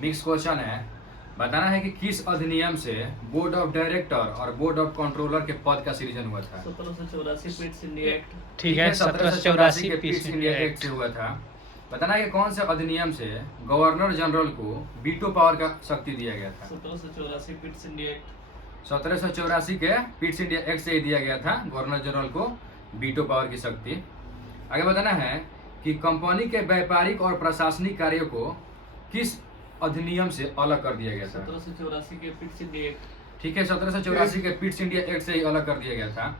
Mix question है। बताना है कि किस अधिनियम से बोर्ड ऑफ डायरेक्टर और बोर्ड ऑफ कंट्रोलर के पद का सृजन हुआ था। 1784 पिट्स इंडिया एक्ट। ठीक है, 1784 के पिट्स इंडिया एक्ट से हुआ था। बताना है कि कौन से अधिनियम से गवर्नर जनरल को वीटो पावर का शक्ति दिया गया था। 1784 पिट्स इंडिया एक्ट। 1784 के पिट्स इंडिया एक्ट से ही दिया गया था गवर्नर जनरल को वीटो पावर की शक्ति। आगे बताना है कि कंपनी के व्यापारिक और प्रशासनिक कार्यों को किस अधिनियम से अलग कर दिया गया था। 1784 के पिट्स इंडिया एक्ट। ठीक है, 1784 के पिट्स इंडिया एक्ट से ही अलग कर दिया गया था।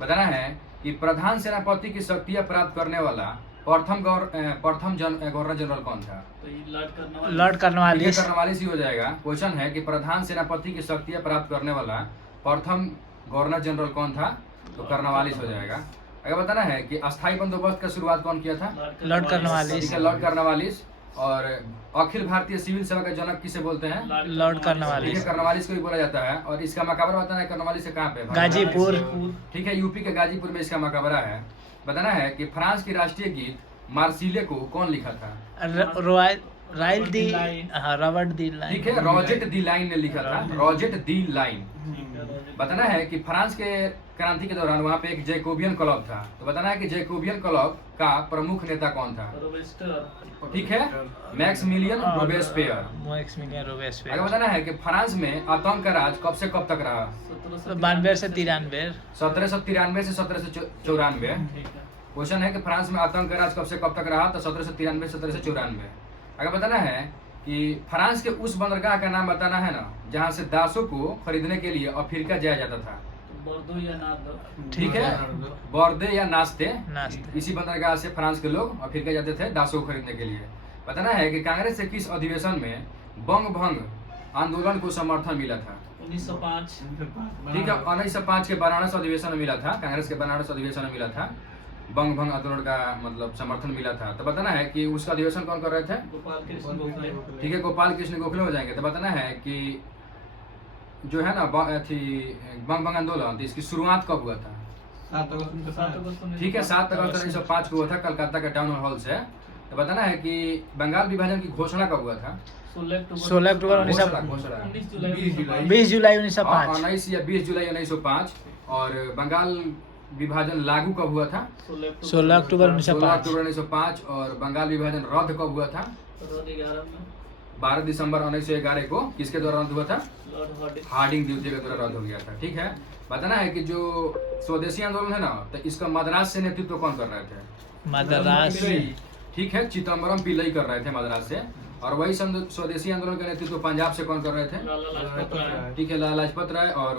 बताना है कि प्रधान सेनापति की शक्तियां प्राप्त करने वाला प्रथम गवर्नर जनरल कौन था। तो ये लॉर्ड लॉर्ड कर्नवालिस ही हो जाएगा। क्वेश्चन है कि प्रधान सेनापति की शक्तियां प्राप्त करने वाला प्रथम गवर्नर जनरल कौन था, तो कर्नवालिस हो जाएगा। अगर बताना है कि अस्थायी बंदोबस्त का शुरुआत कौन किया था, लॉर्ड कर्नवालिस। Lord Cornwallis. और अखिल भारतीय सिविल सेवा का जनक किसे बोलते हैं, लॉर्ड ठीक है, कर्नवालिस। कर्नवालिस को भी बोला जाता है। और इसका मकबरा बताना है कर्नवालिस से कहाँ पे, गाजीपुर। ठीक है, यूपी के गाजीपुर में इसका मकबरा है। बताना है कि फ्रांस की राष्ट्रीय गीत मार्सिले को कौन लिखा था। रॉबर्ट दी लाइन। ठीक है, रॉजेट दी लाइन ने लिखा था, रॉजेट दी लाइन। बताना है कि फ्रांस के क्रांति के दौरान वहाँ पे एक जैकोबियन क्लब था। तो बताना है कि जैकोबियन क्लब का प्रमुख नेता कौन था। ठीक है, मैक्सिमिलियन रोबेस्पियर। आगे बताना है कि फ्रांस में आतंक का राज कब से कब तक रहा। 92 से 93। 1793 से 1794। क्वेश्चन है कि फ्रांस में आतंक का राज कब से कब तक रहा, तो 1793 से 1794। अगर बताना है कि फ्रांस के उस बंदरगाह का नाम बताना है ना जहाँ से दासों को खरीदने के लिए अफ्रीका जाया जाता था। ठीक है, बर्दे या नास्ते। इसी बंदरगाह से फ्रांस के लोग अफ्रीका जाते थे दासों को खरीदने के लिए। बताना है कि कांग्रेस से किस अधिवेशन में बंग भंग आंदोलन को समर्थन मिला था। 1905। ठीक है, 1905 के वाराणसी अधिवेशन में मिला था, कांग्रेस के वाराणसी अधिवेशन में मिला था, बंग भंग आंदोलन का मतलब समर्थन मिला था। तो बताना है कि उसका अधिवेशन कौन कर रहे थे, गोपाल कृष्ण गोखले। ठीक है, गोपाल कृष्ण गोखले हो जाएंगे। तो बताना है कि जो है ना बंग भंग आंदोलन, तो इसकी शुरुआत कब हुआ था। 7 अगस्त। ठीक है, 7 अगस्त 1905 को हुआ था कलकत्ता के टाउन हॉल से। तो बताना है कि बंगाल विभाजन की घोषणा कब हुआ था। 16 अक्टूबर 1905। 20 जुलाई 1905। 19 या 20 जुलाई 1905। और बंगाल विभाजन लागू कब हुआ था, 16 अक्टूबर 1905। और बंगाल विभाजन रद्द कब हुआ था, 12 दिसंबर 1911 को। किसके द्वारा रद्द हुआ था, हार्डिंग द्वितीय के द्वारा रद्द हो गया था। ठीक है, बताना है कि जो स्वदेशी आंदोलन है ना, तो इसका मद्रास से नेतृत्व कौन कर रहे थे, मद्रास। ठीक है, चिदम्बरम पिल्लई कर रहे थे मद्रास से। और वही स्वदेशी आंदोलन का नेतृत्व पंजाब से कौन कर रहे थे, ठीक है, लाला लाजपत राय। और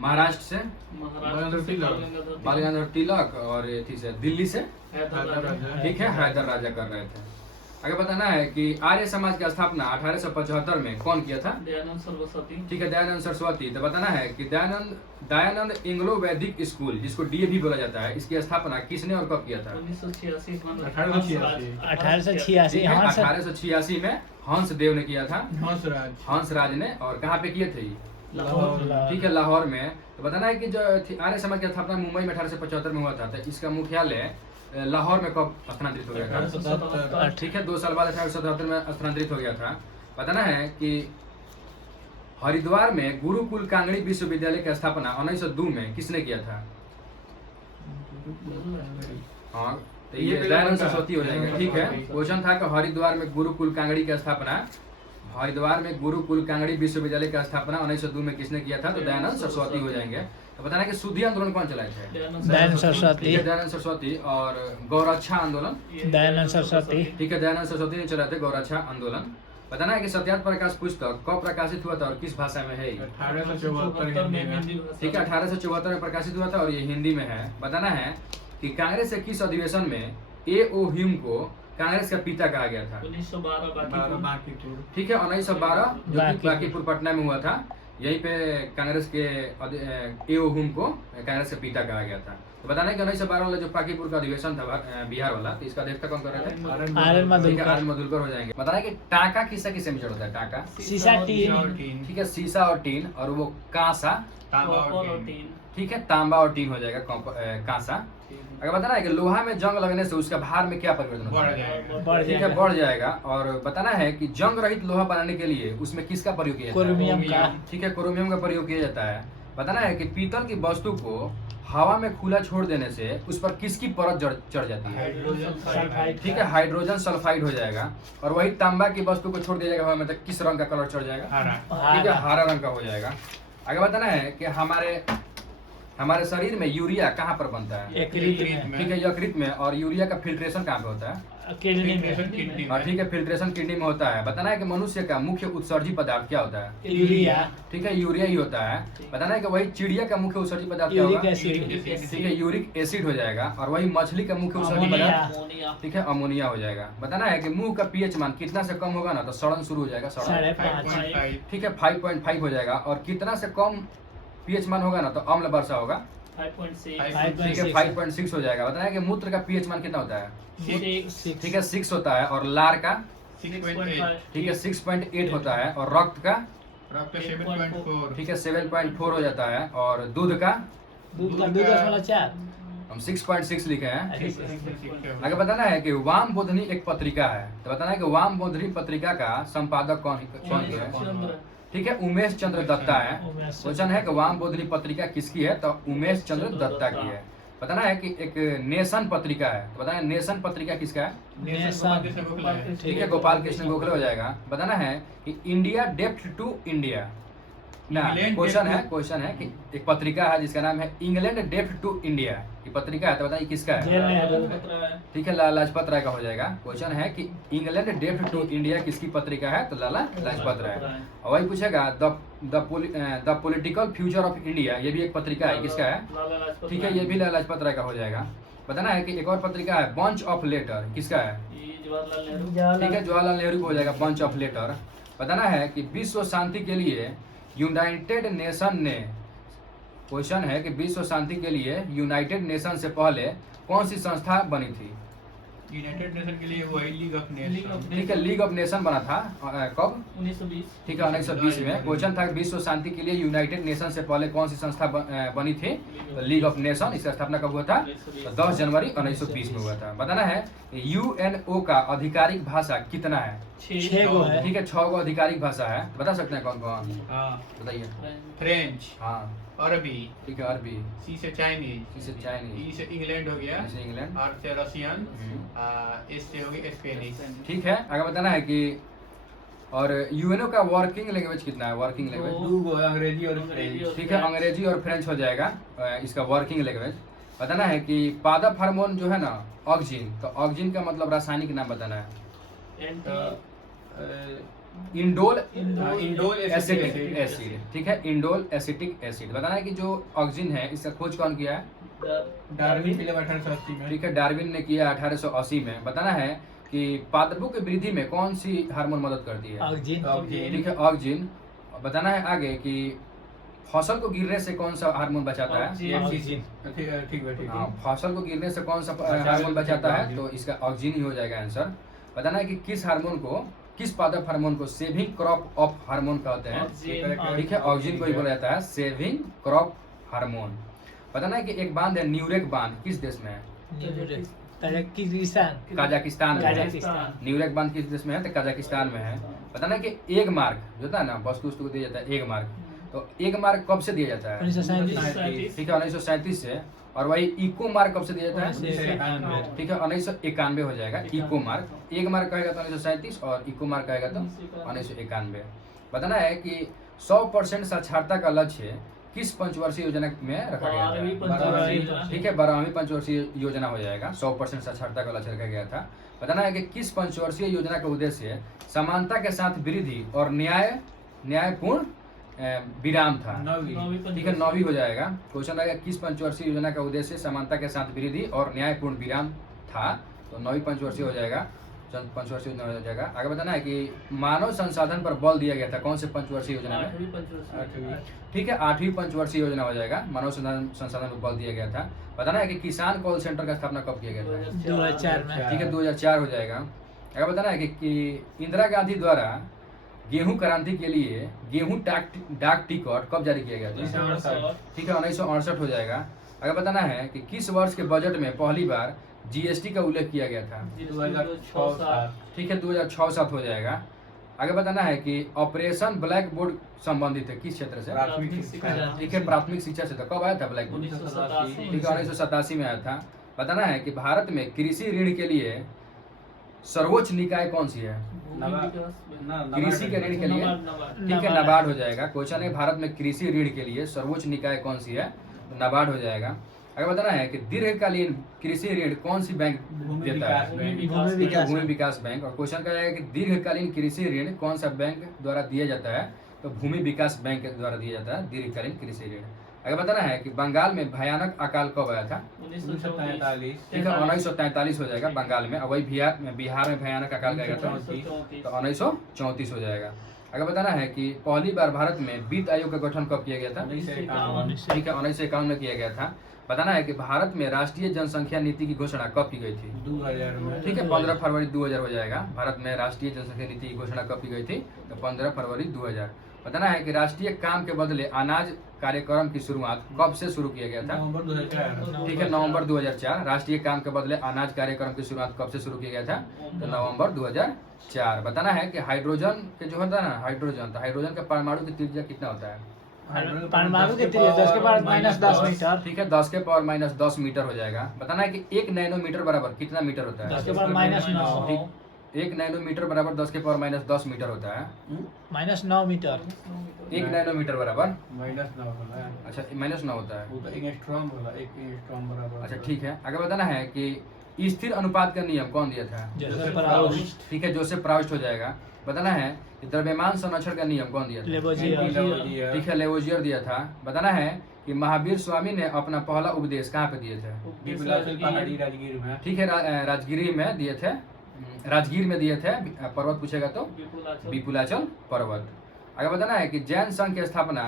महाराष्ट्र से बाल गंगाधर तिलक। और थी से दिल्ली से, ठीक है, हैदर राजा कर रहे थे। आगे बताना है कि आर्य समाज की स्थापना 1875 में कौन किया था, दयानंद सरस्वती। ठीक है, दयानंद सरस्वती। तो बताना है कि दयानंद इंग्लो वैदिक स्कूल, जिसको डीएवी बोला जाता है, इसकी स्थापना किसने और कब किया था। 1886 में हंस देव ने किया था, हंसराज ने। और कहाँ पे किए थे, ठीक है, लाहौर में। तो बताना है कि जो आर्य समाज की स्थापना मुंबई में 1875 में हुआ था। तो इसका मुख्यालय लाहौर में कब स्थानांतरित हो गया था, ठीक है, 2 साल बाद 1877 में स्थानांतरित हो गया था। बताना है कि हरिद्वार में गुरुकुल कांगड़ी विश्वविद्यालय की स्थापना 1902 में किसने किया था। हाँ, तो ये दयानंद सरस्वती हो जाएंगे। ठीक है, क्वेश्चन था कि हरिद्वार में गुरुकुल कांगड़ी की स्थापना, हरिद्वार में गुरुकुल कांगड़ी विश्वविद्यालय की स्थापना 1902 में किसने किया था, तो दयानंद सरस्वती हो जाएंगे। तो बताना है कि शुद्धि आंदोलन कौन चलाए थे, दयानंद सरस्वती। दयानंद सरस्वती। और गौरक्षा आंदोलन, दयानंद सरस्वती, ठीक है, दयानंद सरस्वती ने चलाए थे गौरक्षा आंदोलन। बताना है कि सत्यार्थ प्रकाश पुस्तक कब प्रकाशित हुआ था और किस भाषा में है, 1874 में। ठीक है, 1874 में प्रकाशित हुआ था और ये हिंदी में है। बताना है कि कांग्रेस से किस अधिवेशन में ए.ओ. ह्यूम को कांग्रेस का पिता कहा गया था, 1912 ठीक है, 1912 जो कि बांकीपुर पटना में हुआ था। यहीं पे कांग्रेस के ए.ओ. ह्यूम को कांग्रेस का पिता कहा गया था। तो बताना है कि 1912 वाला जो पाकीपुर का अधिवेशन था बिहार वाला, तो इसका अध्यक्षता कौन कर रहे थे, आर एन मधुकर हो जाएंगे। बताना है कि टाका किससे किससे मिश्रण होता है, टाका सीसा टीन, ठीक है, सीसा और टीन। और वो कांसा, ठीक है, तांबा और टीन हो जाएगा कांसा। अगर बताना है कि लोहा में जंग लगने से उसका भार में क्या परिवर्तन होता बढ़ है? जाएगा। बढ़ ठीक है, जाएगा। बढ़ जाएगा। और बताना है कि जंग रहित लोहा बनाने के लिए उसमें किसका प्रयोग किया जाता है? क्रोमियम का। ठीक है, क्रोमियम का प्रयोग किया जाता है। बताना है कि पीतल की वस्तु को हवा में खुला छोड़ देने से उस पर किसकी परत चढ़ जाती है? Hydrogen sulphide. ठीक है, हाइड्रोजन सल्फाइड हो जाएगा। और वही तांबा की वस्तु को छोड़ दिया जाएगा हवा में, तो किस रंग का कलर चढ़ जाएगा? हरा। ठीक है, हरा रंग का हो जाएगा। आगे बताना है कि हमारे शरीर में यूरिया कहाँ पर बनता है? यकृत में। ठीक है, यकृत में। और यूरिया का फिल्ट्रेशन कहाँ पे होता है? किडनी फिल्ट्रेशन में। किडनी और में। ठीक है, फिल्ट्रेशन किडनी में होता है। बताना है कि मनुष्य का मुख्य उत्सर्जी पदार्थ क्या होता है? यूरिया। ठीक है, यूरिया ही होता है। बताना है कि वही चिड़िया का मुख्य उत्सर्जी पदार्थ क्या यूरिक होगा? एसिड। ठीक है, यूरिक एसिड हो जाएगा। और वही मछली का मुख्य उत्सर्जी अमोनिया। पदार्थ ठीक है, अमोनिया हो जाएगा। बताना है कि मुंह का पीएच मान कितना से कम होगा ना तो सड़न शुरू हो जाएगा, सड़न। 5.5। 5.5। ठीक है, 5.5 हो जाएगा। और कितना से कम पीएच मान होगा ना तो अम्ल वर्षा होगा। 5.6। 5.6। ठीक है, 5.6 हो जाएगा। बताना है कि मूत्र का पीएच मान कितना होता है? 6। ठीक है, 6 होता है। और लार का 6.8। ठीक है 6.8 होता है। और रक्त का रक्त 7.4। ठीक है 7.4 हो जाता है। और दूध का दूध का 2.4। हम 6.6 लिखे हैं। अच्छा। आगे बताना है कि वाम बोधनी एक पत्रिका है। तो बताना है कि वाम बोधनी पत्रिका का संपादक कौन है? ठीक है, उमेश चंद्र दत्ता है। क्वेश्चन है कि वाम बोधनी पत्रिका किसकी है? तो उमेश चंद्र दत्ता की है। बताना है कि एक नेशन पत्रिका है। तो बताना है नेशन पत्रिका किसका है? ठीक है, गोपाल कृष्ण गोखले हो जाएगा। बताना है कि इंडिया डेप्ट टू इंडिया ना, क्वेश्चन है कि एक पत्रिका है जिसका नाम है इंग्लैंड डेप्ट टू इंडिया। ये पत्रिका है, तो बताइए किसका जेल है? में है। ठीक है, लाला लाजपत राय का हो जाएगा। क्वेश्चन है कि इंग्लैंड डेप्ट टू इंडिया किसकी पत्रिका है? तो लाला लाजपत राय। और वही पूछेगा the political future of India, ये भी एक पत्रिका है, किसका है? ठीक है, ये भी लाला लाजपत राय का हो जाएगा। बताना है कि एक और पत्रिका है बंच ऑफ लेटर, किसका है? ठीक है, जवाहरलाल नेहरू को हो जाएगा बंच ऑफ लेटर। बताना है कि विश्व शांति के लिए यूनाइटेड नेशन ने, क्वेश्चन है कि विश्व शांति के लिए यूनाइटेड नेशन से पहले कौन सी संस्था बनी थी? यूनाइटेड नेशन के लिए वही लीग ऑफ नेशन। ठीक है, लीग ऑफ नेशन बना था। कब? 1920। ठीक है, 1920 में। क्वेश्चन था विश्व शांति के लिए यूनाइटेड नेशन से पहले कौन सी संस्था बनी थी? तो लीग ऑफ नेशन। इसका स्थापना कब हुआ था? तो 10 जनवरी 1920 में हुआ था। बताना है यूएनओ का आधिकारिक भाषा कितना है? 6 गो है। ठीक है, 6 गो आधिकारिक भाषा है। बता सकते हैं कौन कौन? हाँ। बताइए। फ्रेंच, हाँ, अरबी, ठीक है, अरबी, सी से चाइनीज, सी से चाइनीज, ई से इंग्लैंड हो गया, ई से इंग्लैंड, आर से रशियन, हम्म। एस से हो गया स्पेनिश। ठीक है। आगे बताना है कि और यूएनओ का वर्किंग लैंग्वेज कितना है? वर्किंग लैंग्वेज दो अंग्रेजी और फ्रेंच। ठीक है, अंग्रेजी और फ्रेंच हो जाएगा इसका वर्किंग लैंग्वेज। बताना है कि पादप हार्मोन जो है ना ऑक्सिन, तो ऑक्सिन का मतलब रासायनिक नाम बताना है। Indole indole acetic acid. ठीक है, इंडोल एसिटिक एसिड। बताना है कि जो ऑक्सिन है इसका खोज कौन किया है? डार्विन 1880 में। ठीक है, डार्विन ने किया 1880 में। बताना है कि पादपों की वृद्धि में कौन सी हार्मोन मदद करती है? ऑक्सिन। ठीक है, ऑक्सिन। बताना है आगे कि फसल को गिरने से कौन सा हार्मोन बचाता है? ऑक्सीजन। ठीक है। हाँ, फसल को गिरने से कौन सा हार्मोन बचाता है? तो इसका ऑक्सिन ही हो जाएगा आंसर। बताना है कि किस पादप हार्मोन को सेविंग क्रॉप ऑफ हार्मोन कहते हैं? ठीक है, ऑक्सिन को ही बोला जाता है सेविंग क्रॉप हार्मोन। बताना है कि एक बांध है न्यूरेक बांध, किस देश में है? कजाकिस्तान में है। कजाकिस्तान। न्यूरेक बांध किस देश में है? तो कजाकिस्तान में है। बताना है कि एग मार्क जो होता है ना वस्तु को दिया जाता है एग मार्क, तो एग मार्क कब से दिया जाता है? 1937। ठीक है, 1937 से। और वही इको मार्क कब से दिया जाता है? 1991। ठीक है, 1991 हो जाएगा इको मार्क। एग मार्क कहेगा तो 1937 और इको मार्क कहेगा तो 1991। बताना है कि 100% साक्षरता का लक्ष्य किस पंचवर्षीय योजना में रखा गया था? ठीक है, 12वीं पंचवर्षीय योजना हो जाएगा। 100% साक्षरता का लक्ष्य रखा गया था। बताना है कि किस पंचवर्षीय योजना का उद्देश्य समानता के साथ वृद्धि और न्यायपूर्ण विराम था? ठीक है, 9वीं हो जाएगा। क्वेश्चन आएगा किस पंचवर्षीय योजना का उद्देश्य समानता के साथ वृद्धि और न्यायपूर्ण विराम था? तो 9वीं पंचवर्षीय हो जाएगा, पंचवर्षीय योजना हो जाएगा। आगे बताना है कि मानव संसाधन पर बल दिया गया था कौन से पंचवर्षीय योजना में? ठीक है, 8वीं पंचवर्षीय योजना हो जाएगा। मानव संसाधन पर बल दिया गया था। बताना है कि किसान कॉल सेंटर का स्थापना कब किया गया था? 2004 में। ठीक है, 2004 हो जाएगा। आगे बताना है कि इंदिरा गांधी द्वारा गेहूं क्रांति के लिए गेहूं डाक टिकट कब जारी किया गया था? ठीक है, 1968 हो जाएगा। अगर बताना है कि किस वर्ष के बजट में पहली बार जीएसटी का उल्लेख किया गया था। 2006-07 ठीक है, 2006-07 हो जाएगा। आगे बताना है कि ऑपरेशन ब्लैक बोर्ड संबंधित है किस क्षेत्र से। प्राथमिक शिक्षा ठीक है, प्राथमिक शिक्षा से। तो कब आया था ब्लैक बोर्ड? 1987 ठीक है, 1987 में आया था। बताना है कि भारत में कृषि ऋण के लिए सर्वोच्च निकाय कौन सी है? कृषि के ऋण के लिए ठीक है, नाबार्ड हो जाएगा। क्वेश्चन है भारत में कृषि ऋण के लिए सर्वोच्च निकाय कौन सी है? तो नाबार्ड हो जाएगा। अगर बताना है कि दीर्घकालीन कृषि ऋण कौन सी बैंक भूमि देता विकास है? बैंक। ठीक है, भूमि विकास बैंक। और क्वेश्चन का है कि दीर्घकालीन कृषि ऋण कौन सा बैंक द्वारा दिया जाता है? तो भूमि विकास बैंक के द्वारा दिया जाता है दीर्घकालीन कृषि ऋण। अगर बताना है कि बंगाल में भयानक अकाल कब आया था? 1943 ठीक है, 1943 हो जाएगा बंगाल में। और वही बिहार में भयानक अकाल का आया था तो 1934 हो जाएगा। अगर बताना है कि पहली बार भारत में वित्त आयोग का गठन कब किया गया था? 1951 ठीक है, 1951 में किया गया था। बताना है कि भारत में राष्ट्रीय जनसंख्या नीति की घोषणा कब की गई थी? 2000 में। ठीक है, 15 फरवरी 2000 हो जाएगा। भारत में राष्ट्रीय जनसंख्या नीति की घोषणा कब की गई थी? तो 15 फरवरी 2000। बताना है कि राष्ट्रीय काम के बदले अनाज कार्यक्रम की शुरुआत कब से शुरू किया गया था? नवंबर 2004 ठीक है, नवंबर 2004। राष्ट्रीय काम के बदले अनाज कार्यक्रम की शुरुआत कब से शुरू किया गया था? तो नवंबर 2004। बताना है कि हाइड्रोजन के जो होता है ना, हाइड्रोजन, तो हाइड्रोजन का परमाणु की त्रिज्या कितना होता है? परमाणु की त्रिज्या 10 के पावर -10 मीटर। ठीक है, 10 के पावर -10 मीटर हो जाएगा। बताना है कि 1 नैनोमीटर बराबर कितना मीटर होता है? 10 के पावर -9 ठीक, 1 नैनोमीटर बराबर 10 के पावर -10 मीटर होता है। -9 मीटर। 1 नैनोमीटर बराबर -9 होला है। अच्छा -9 होता है। वो तो 1 एंगस्ट्रॉम होला, 1 एंगस्ट्रॉम बराबर। अच्छा ठीक है। आगे बताना है कि स्थिर अनुपात का नियम कौन दिया था? Joseph Proust. ठीक है, जोसेफ प्राउस्ट हो जाएगा। बताना है कि द्रव्यमान संरक्षण का नियम कौन दिया था? लेवोजियर। ठीक है, लेवोजियर दिया था। बताना है कि महावीर स्वामी ने अपना पहला उपदेश कहाँ पे दिए थे? विपुलाचल पहाड़ी राजगीर में। ठीक है, राजगिरी में दिए थे। राजगीर में दिए थे। पर्वत पूछेगा तो विपुलाचल पर्वत। आगे बताना है कि जैन संघ की स्थापना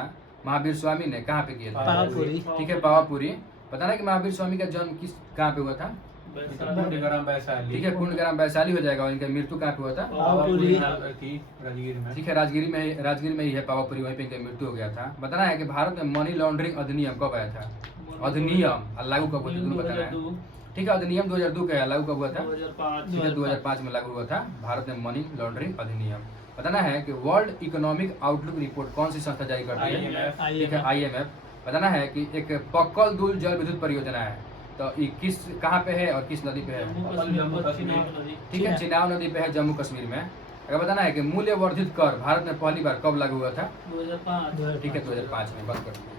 महावीर स्वामी ने कहाँ पे किया था? पावापुरी। ठीक है, पावापुरी। बताना है कि महावीर स्वामी का जन्म किस कहाँ पे हुआ था? कुंडग्राम वैशाली। ठीक है, कुंडग्राम वैशाली हो जाएगा। और इनका मृत्यु कहाँ पे हुआ था? पावापुरी। राजगीर में। ठीक है, राजगीर में ही है पावापुरी, वहीं पे इनका मृत्यु हो गया था। बताना है कि भारत में मनी लॉन्ड्रिंग अधिनियम कब आया था? अधिनियम और लागू कब हुआ था? दोनों बताना है। ठीक है, अधिनियम 2002 का है, लागू कब हुआ था? ठीक है, 2005 में लागू हुआ था भारत में मनी लॉन्ड्रिंग अधिनियम। बताना है कि वर्ल्ड इकोनॉमिक आउटलुक रिपोर्ट कौन सी संस्था जारी करती है? ठीक है, IMF। बताना है कि एक पक्कल दुल जल विद्युत परियोजना है, तो ये किस कहाँ पे है और किस नदी पे है? ठीक है, चिनाब नदी पे है, जम्मू कश्मीर में। अगर बताना है कि मूल्य वर्धित कर भारत में पहली बार कब लागू हुआ था? 2005। ठीक है, 2005 में। बंद कर दीजिए।